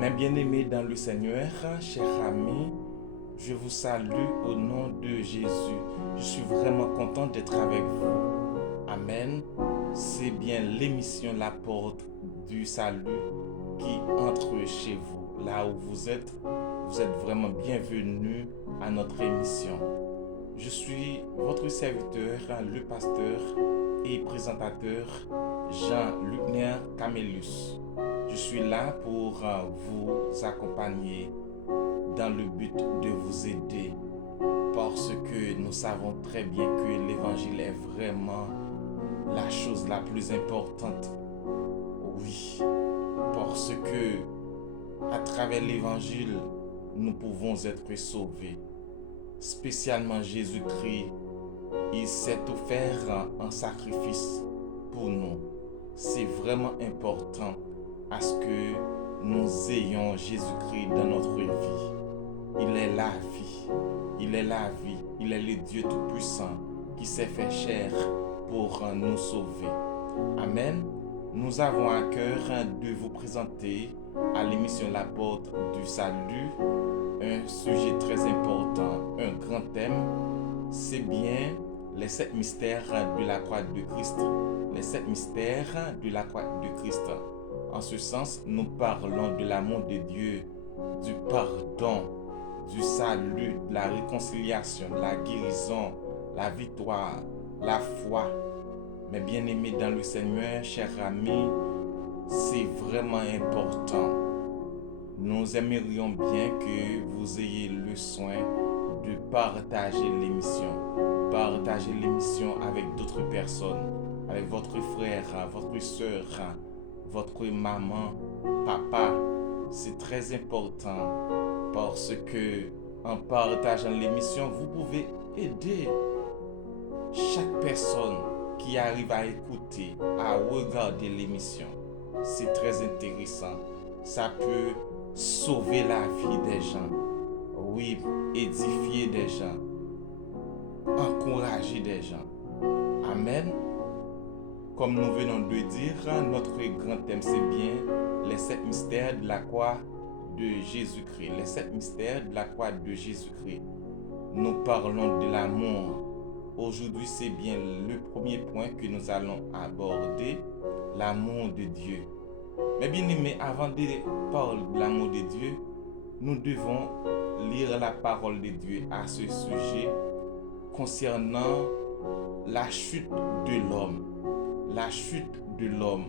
Mes bien-aimés dans le Seigneur, chers amis, je vous salue au nom de Jésus. Je suis vraiment content d'être avec vous. Amen. C'est bien l'émission La Porte du Salut qui entre chez vous. Là où vous êtes vraiment bienvenus à notre émission. Je suis votre serviteur, le pasteur et présentateur Jean-Luc Camellus. Je suis là pour vous accompagner dans le but de vous aider parce que nous savons très bien que l'évangile est vraiment la chose la plus importante. Oui, parce que à travers l'évangile, nous pouvons être sauvés. Spécialement Jésus-Christ, il s'est offert en sacrifice pour nous. C'est vraiment important à ce que nous ayons Jésus-Christ dans notre vie. Il est la vie. Il est la vie. Il est le Dieu Tout-Puissant qui s'est fait chair pour nous sauver. Amen. Nous avons à cœur de vous présenter à l'émission La Porte du Salut un sujet très important, un grand thème. C'est bien les 7 mystères de la croix de Christ. Les 7 mystères de la croix de Christ. En ce sens, nous parlons de l'amour de Dieu, du pardon, du salut, de la réconciliation, de la guérison, la victoire, la foi. Mes bien-aimés dans le Seigneur, chers amis, c'est vraiment important. Nous aimerions bien que vous ayez le soin de partager l'émission. Partager l'émission avec d'autres personnes, avec votre frère, votre soeur, votre maman, papa. C'est très important parce que en partageant l'émission, vous pouvez aider chaque personne qui arrive à écouter, à regarder l'émission. C'est très intéressant. Ça peut sauver la vie des gens. Oui, édifier des gens. Encourager des gens. Amen. Comme nous venons de dire, notre grand thème c'est bien les 7 mystères de la croix de Jésus-Christ. Les 7 mystères de la croix de Jésus-Christ. Nous parlons de l'amour. Aujourd'hui, c'est bien le premier point que nous allons aborder, l'amour de Dieu. Mais bien aimés, avant de parler de l'amour de Dieu, nous devons lire la parole de Dieu à ce sujet concernant la chute de l'homme. La chute de l'homme.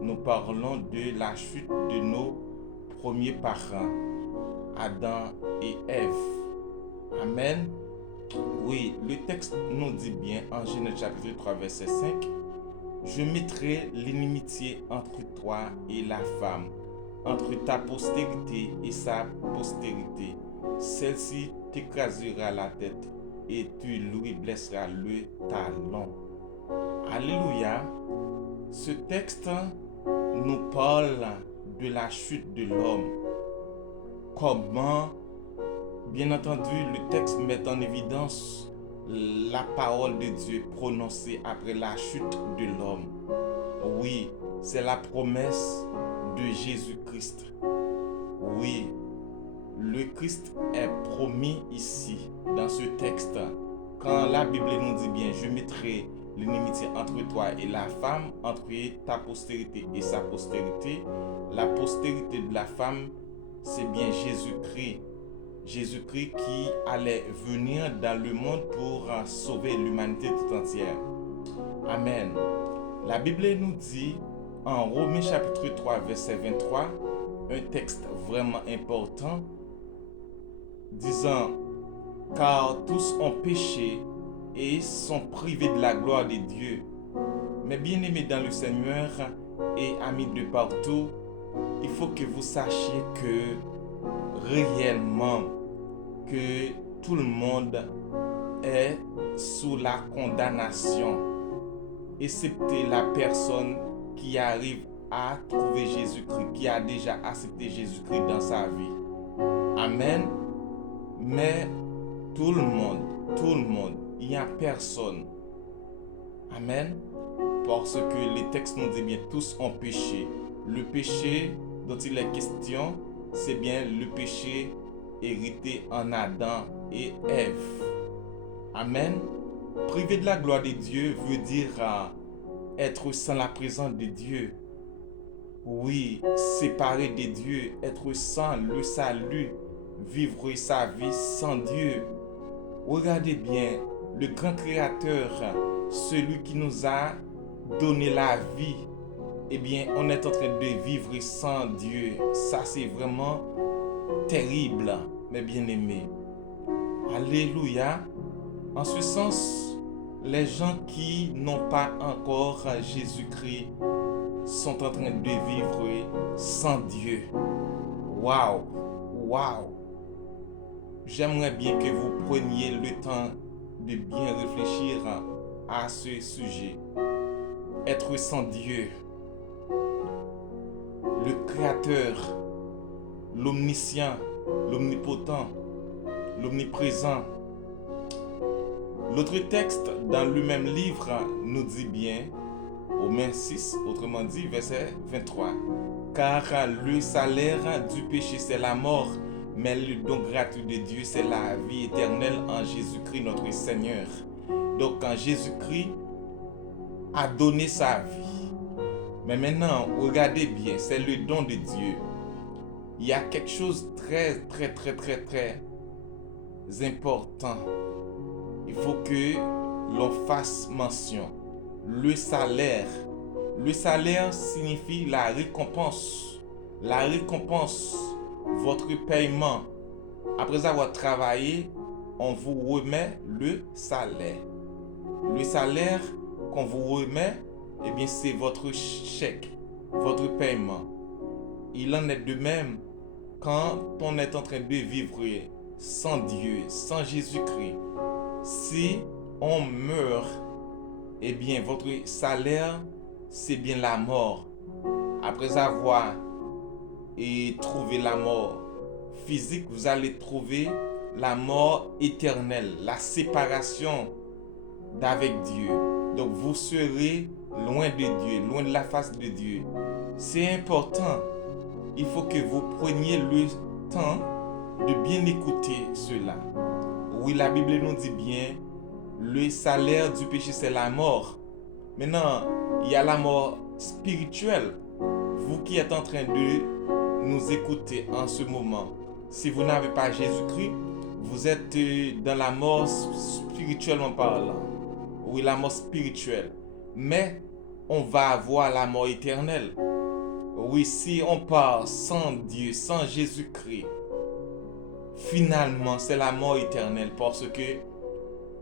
Nous parlons de la chute de nos premiers parents, Adam et Ève. Amen. Oui, le texte nous dit bien en Genèse chapitre 3 verset 5, je mettrai l'inimitié entre toi et la femme, entre ta postérité et sa postérité. Celle-ci t'écrasera la tête et tu lui blesseras le talon. Alléluia. Ce texte nous parle de la chute de l'homme. Comment, bien entendu, le texte met en évidence la parole de Dieu prononcée après la chute de l'homme. Oui, c'est la promesse de Jésus-Christ. Oui, le Christ est promis ici, dans ce texte. Quand la Bible nous dit bien, je mettrai l'inimitié entre toi et la femme, entre ta postérité et sa postérité, la postérité de la femme, c'est bien Jésus-Christ. Jésus-Christ qui allait venir dans le monde pour sauver l'humanité tout entière. Amen. La Bible nous dit en Romains chapitre 3 verset 23, un texte vraiment important, disant « Car tous ont péché et sont privés de la gloire de Dieu. » Mais bien-aimés dans le Seigneur et amis de partout, il faut que vous sachiez que réellement, que tout le monde est sous la condamnation, excepté la personne qui arrive à trouver Jésus-Christ, qui a déjà accepté Jésus-Christ dans sa vie. Amen. Mais tout le monde, il n'y a personne. Amen. Parce que les textes nous disent bien, tous ont péché. Le péché dont il est question, c'est bien le péché hérité en Adam et Ève. Amen. Priver de la gloire de Dieu veut dire être sans la présence de Dieu. Oui, séparé de Dieu, être sans le salut, vivre sa vie sans Dieu. Regardez bien, le grand créateur, celui qui nous a donné la vie, eh bien, on est en train de vivre sans Dieu. Ça, c'est vraiment terrible, mes bien-aimés. Alléluia. En ce sens, les gens qui n'ont pas encore Jésus-Christ sont en train de vivre sans Dieu. Waouh, waouh. J'aimerais bien que vous preniez le temps de bien réfléchir à ce sujet. Être sans Dieu, le Créateur, l'omniscient, l'omnipotent, l'omniprésent. L'autre texte dans le même livre nous dit bien, Romains 6, autrement dit, verset 23. Car le salaire du péché, c'est la mort, mais le don gratuit de Dieu, c'est la vie éternelle en Jésus-Christ, notre Seigneur. Donc, quand Jésus-Christ a donné sa vie, mais maintenant, regardez bien, c'est le don de Dieu. Il y a quelque chose de très important. Il faut que l'on fasse mention. Le salaire. Le salaire signifie la récompense. La récompense, votre paiement. Après avoir travaillé, on vous remet le salaire. Le salaire qu'on vous remet, eh bien, c'est votre chèque, votre paiement. Il en est de même quand on est en train de vivre sans Dieu, sans Jésus-Christ. Si on meurt, eh bien, votre salaire, c'est bien la mort. Après avoir trouvé la mort physique, vous allez trouver la mort éternelle, la séparation d'avec Dieu. Donc, vous serez loin de Dieu, loin de la face de Dieu. C'est important. Il faut que vous preniez le temps de bien écouter cela. Oui, la Bible nous dit bien, le salaire du péché, c'est la mort. Maintenant, il y a la mort spirituelle. Vous qui êtes en train de nous écouter en ce moment, si vous n'avez pas Jésus-Christ, vous êtes dans la mort spirituellement parlant. Oui, la mort spirituelle. Mais on va avoir la mort éternelle. Oui, si on part sans Dieu, sans Jésus-Christ, finalement, c'est la mort éternelle parce que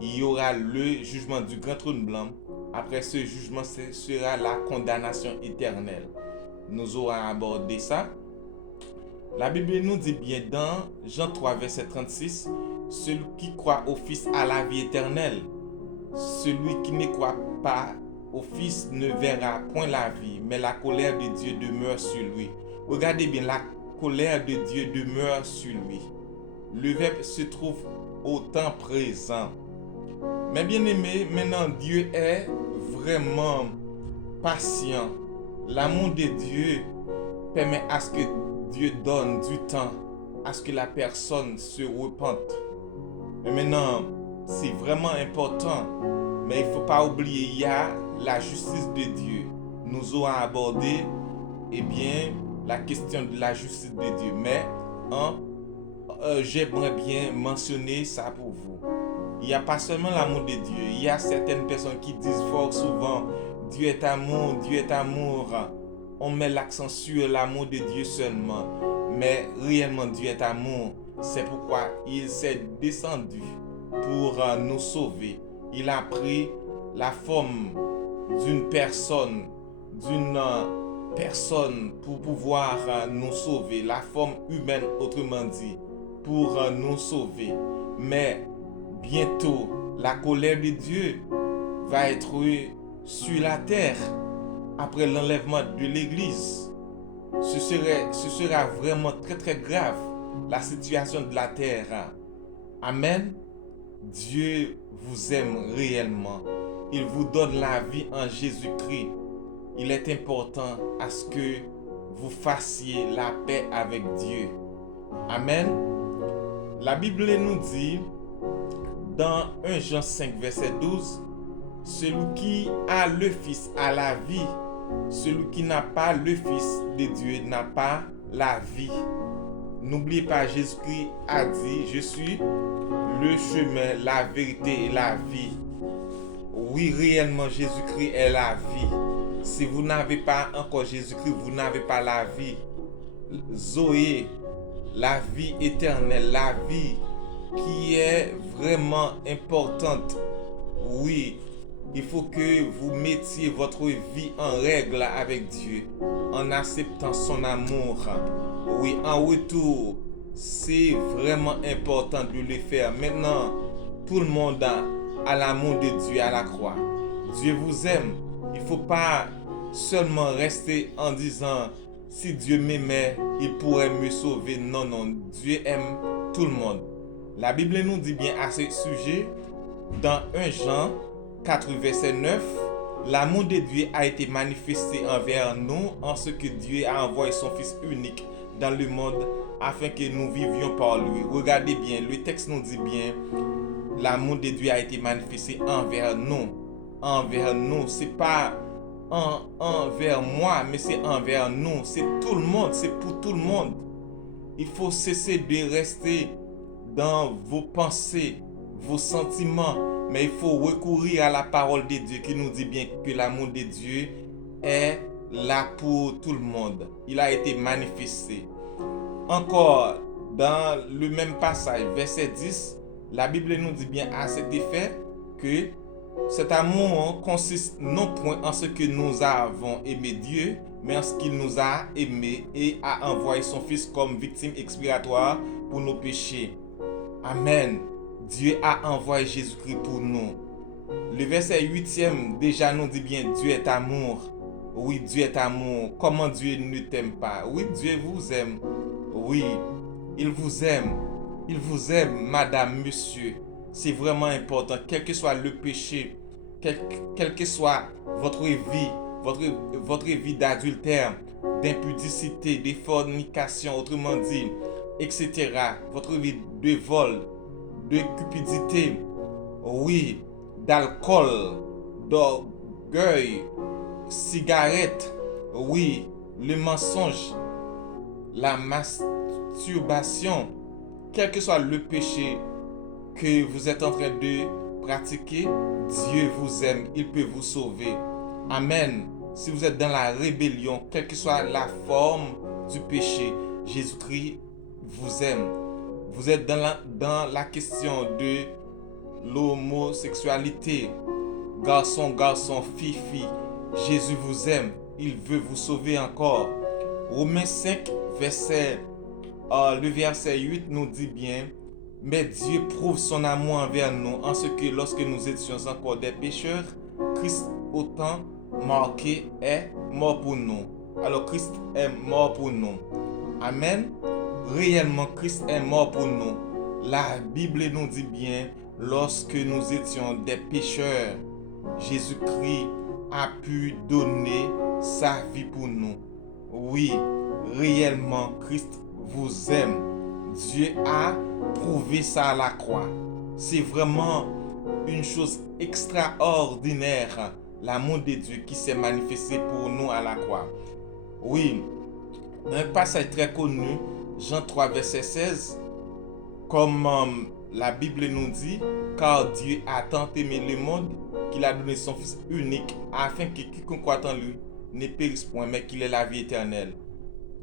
il y aura le jugement du grand trône blanc. Après ce jugement, ce sera la condamnation éternelle. Nous aurons abordé ça. La Bible nous dit bien dans Jean 3, verset 36, « Celui qui croit au Fils a la vie éternelle. Celui qui ne croit pas au Fils ne verra point la vie, mais la colère de Dieu demeure sur lui. » Regardez bien, la colère de Dieu demeure sur lui. Le verbe se trouve au temps présent. Mais bien aimé, maintenant Dieu est vraiment patient. L'amour de Dieu permet à ce que Dieu donne du temps à ce que la personne se repente. Mais maintenant, c'est vraiment important. Mais il ne faut pas oublier, il y a la justice de Dieu. Nous aurons abordé, eh bien, la question de la justice de Dieu. Mais j'aimerais bien mentionner ça pour vous. Il n'y a pas seulement l'amour de Dieu. Il y a certaines personnes qui disent fort souvent, Dieu est amour, Dieu est amour. On met l'accent sur l'amour de Dieu seulement. Mais réellement, Dieu est amour. C'est pourquoi il s'est descendu pour nous sauver. Il a pris la forme d'une personne pour pouvoir nous sauver. La forme humaine, autrement dit, pour nous sauver. Mais bientôt, la colère de Dieu va être sur la terre après l'enlèvement de l'Église. Ce sera vraiment très grave, la situation de la terre. Amen. Dieu vous aime réellement. Il vous donne la vie en Jésus-Christ. Il est important à ce que vous fassiez la paix avec Dieu. Amen. La Bible nous dit dans 1 Jean 5, verset 12, celui qui a le Fils a la vie, celui qui n'a pas le Fils de Dieu n'a pas la vie. N'oubliez pas, Jésus-Christ a dit, je suis le chemin, la vérité et la vie. Oui, réellement, Jésus-Christ est la vie. Si vous n'avez pas encore Jésus-Christ, vous n'avez pas la vie. Zoé, la vie éternelle, la vie qui est vraiment importante. Oui, il faut que vous mettiez votre vie en règle avec Dieu, en acceptant son amour. Oui, en retour, c'est vraiment important de le faire. Maintenant, tout le monde a l'amour de Dieu à la croix. Dieu vous aime. Il ne faut pas seulement rester en disant si Dieu m'aimait, il pourrait me sauver. Non, non, Dieu aime tout le monde. La Bible nous dit bien à ce sujet, dans 1 Jean 4, verset 9, l'amour de Dieu a été manifesté envers nous en ce que Dieu a envoyé son Fils unique dans le monde afin que nous vivions par lui. Regardez bien, le texte nous dit bien, l'amour de Dieu a été manifesté envers nous. Envers nous, c'est pas envers moi, mais c'est envers nous. C'est tout le monde, c'est pour tout le monde. Il faut cesser de rester dans vos pensées, vos sentiments, mais il faut recourir à la parole de Dieu qui nous dit bien que l'amour de Dieu est là pour tout le monde. Il a été manifesté. Encore, dans le même passage, verset 10, la Bible nous dit bien à cet effet que cet amour consiste non point en ce que nous avons aimé Dieu, mais en ce qu'il nous a aimés et a envoyé son Fils comme victime expiatoire pour nos péchés. Amen. Dieu a envoyé Jésus-Christ pour nous. Le verset 8e déjà nous dit bien Dieu est amour. Oui, Dieu est amour. Comment Dieu ne t'aime pas? Oui, Dieu vous aime. Oui, il vous aime. Il vous aime, madame, monsieur. C'est vraiment important. Quel que soit le péché, quelle que soit votre vie, votre vie d'adultère, d'impudicité, de fornication, autrement dit, etc. Votre vie de vol, de cupidité, oui, d'alcool, d'orgueil, cigarette, oui, le mensonge, la masturbation, quel que soit le péché que vous êtes en train de pratiquer, Dieu vous aime, il peut vous sauver. Amen. Si vous êtes dans la rébellion, quelle que soit la forme du péché, Jésus-Christ vous aime. Vous êtes dans la question de l'homosexualité, garçon, fille, Jésus vous aime, il veut vous sauver encore. Romains 5, le verset 8 nous dit bien, mais Dieu prouve son amour envers nous en ce que lorsque nous étions encore des pécheurs, Christ autant marqué est mort pour nous. Alors Christ est mort pour nous. Amen. Réellement Christ est mort pour nous. La Bible nous dit bien, lorsque nous étions des pécheurs, Jésus-Christ a pu donner sa vie pour nous. Oui, réellement Christ vous aime. Dieu a prouvé ça à la croix. C'est vraiment une chose extraordinaire, l'amour de Dieu qui s'est manifesté pour nous à la croix. Oui, un passage très connu, Jean 3, verset 16, comme la Bible nous dit, car Dieu a tant aimé le monde qu'il a donné son Fils unique afin que quiconque croit en lui ne périsse point, mais qu'il ait la vie éternelle.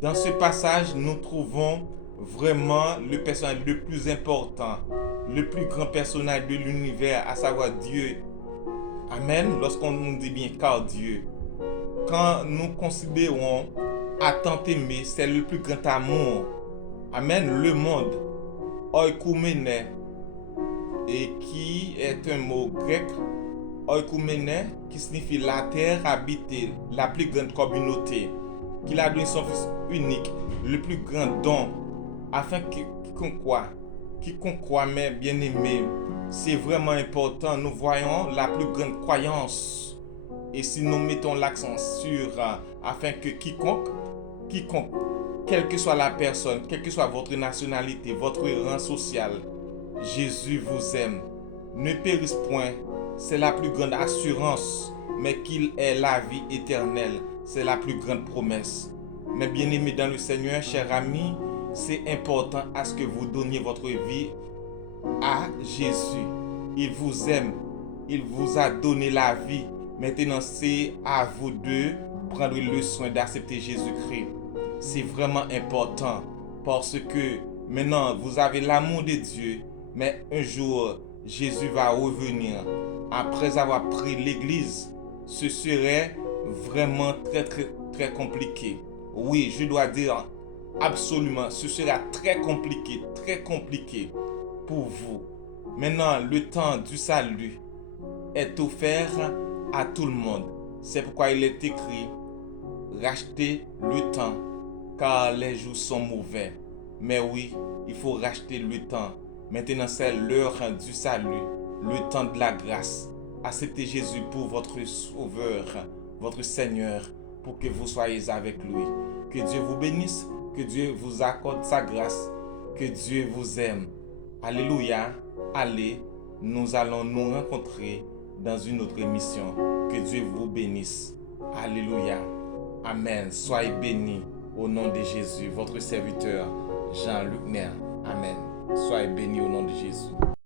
Dans ce passage, nous trouvons vraiment le personnage le plus important, le plus grand personnage de l'univers, à savoir Dieu. Amen. Lorsqu'on nous dit bien car Dieu, quand nous considérons à tant aimer, c'est le plus grand amour. Amen. Le monde, oikoumene, et qui est un mot grec, oikoumene, qui signifie la terre habitée, la plus grande communauté, qu'il a donné son Fils unique, le plus grand don, afin que quiconque croit, mais bien aimé, c'est vraiment important. Nous voyons la plus grande croyance. Et si nous mettons l'accent sur afin que quiconque quiconque, quelle que soit la personne, quelle que soit votre nationalité, votre rang social, Jésus vous aime. Ne périsse point, c'est la plus grande assurance, mais qu'il ait la vie éternelle, c'est la plus grande promesse. Mais bien-aimés dans le Seigneur, chers amis, c'est important à ce que vous donniez votre vie à Jésus. Il vous aime, il vous a donné la vie. Maintenant, c'est à vous de prendre le soin d'accepter Jésus-Christ. C'est vraiment important parce que maintenant, vous avez l'amour de Dieu, mais un jour, Jésus va revenir. Après avoir pris l'Église, ce serait vraiment très compliqué. Oui, je dois dire absolument, ce sera très compliqué pour vous. Maintenant, le temps du salut est offert à tout le monde. C'est pourquoi il est écrit, rachetez le temps, car les jours sont mauvais. Mais oui, il faut racheter le temps. Maintenant, c'est l'heure du salut, le temps de la grâce. Acceptez Jésus pour votre sauveur, votre Seigneur, pour que vous soyez avec lui. Que Dieu vous bénisse, que Dieu vous accorde sa grâce, que Dieu vous aime. Alléluia. Allez, nous allons nous rencontrer dans une autre émission. Que Dieu vous bénisse. Alléluia. Amen. Soyez bénis au nom de Jésus. Votre serviteur, Jean-Luc Nair. Amen. Soyez bénis au nom de Jésus.